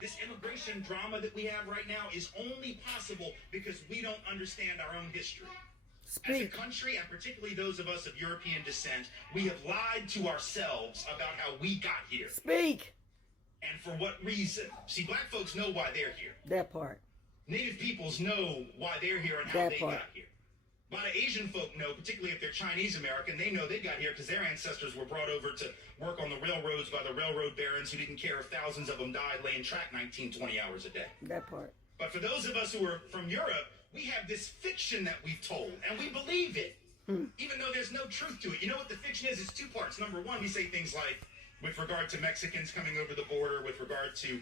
This immigration drama that we have right now is only possible because we don't understand our own history. As a country, and particularly those of us of European descent, we have lied to ourselves about how we got here. Speak. And for what reason? See, black folks know why they're here. That part. Native peoples know why they're here and how they got here. A lot of Asian folk know, particularly if they're Chinese American, they know they got here because their ancestors were brought over to work on the railroads by the railroad barons who didn't care if thousands of them died laying track 19, 20 hours a day. That part. But for those of us who are from Europe, we have this fiction that we've told, and we believe it, even though there's no truth to it. You know what the fiction is? It's two parts. Number one, we say things like, with regard to Mexicans coming over the border, with regard to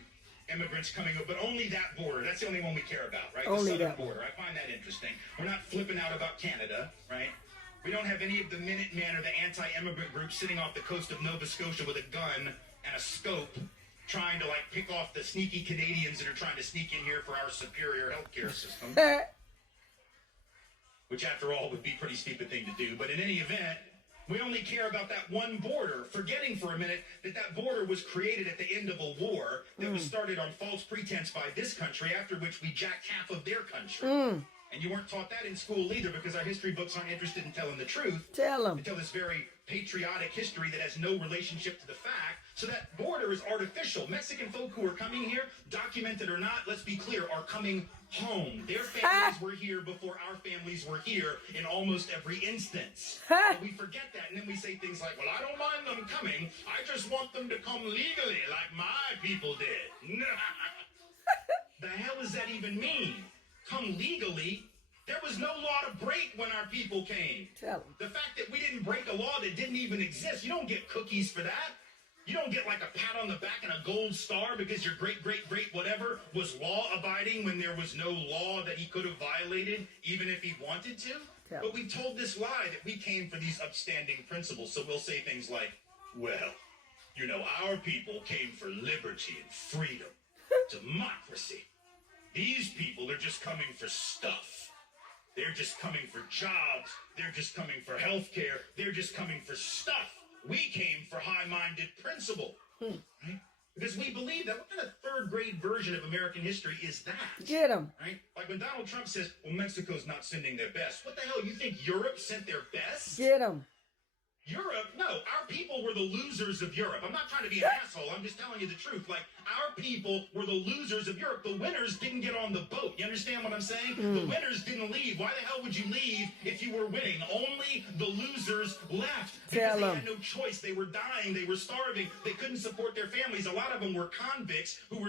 immigrants coming over, but only that border. That's the only one we care about, right? Only the southern that border. I find that interesting. We're not flipping out about Canada, right? We don't have any of the Minutemen or the anti-immigrant groups sitting off the coast of Nova Scotia with a gun and a scope trying to, like, pick off the sneaky Canadians that are trying to sneak in here for our superior healthcare system. Which, after all, would be a pretty stupid thing to do. But in any event, we only care about that one border, forgetting for a minute that that border was created at the end of a war that was started on false pretense by this country, after which we jacked half of their country. And you weren't taught that in school either, because our history books aren't interested in telling the truth. Tell them. They tell this very patriotic history that has no relationship to the fact. So that border is artificial. Mexican folk who are coming here, documented or not, let's be clear, are coming home. Their families were here before our families were here in almost every instance. But we forget that, and then we say things like, well, I don't mind them coming. I just want them to come legally like my people did. The hell does that even mean? Come legally? There was no law to break when our people came. Tell them. The fact that we didn't break a law that didn't even exist, you don't get cookies for that. You don't get like a pat on the back and a gold star because your great whatever was law-abiding when there was no law that he could have violated, even if he wanted to. But we told this lie that we came for these upstanding principles. So we'll say things like, well, you know, our people came for liberty and freedom, democracy. These people are just coming for stuff. They're just coming for jobs. They're just coming for health care. They're just coming for stuff. We came for high-minded principle. Right? Because we believe that. What kind of third-grade version of American history is that? Get them. Right? Like when Donald Trump says, well, Mexico's not sending their best. What the hell? You think Europe sent their best? Get them. Europe? No, our people were the losers of Europe. I'm not trying to be an asshole. I'm just telling you the truth. Like, our people were the losers of Europe. The winners didn't get on the boat. You understand what I'm saying? The winners didn't leave. Why the hell would you leave if you were winning? Only the losers left. Because they had no choice. They were dying. They were starving. They couldn't support their families. A lot of them were convicts who were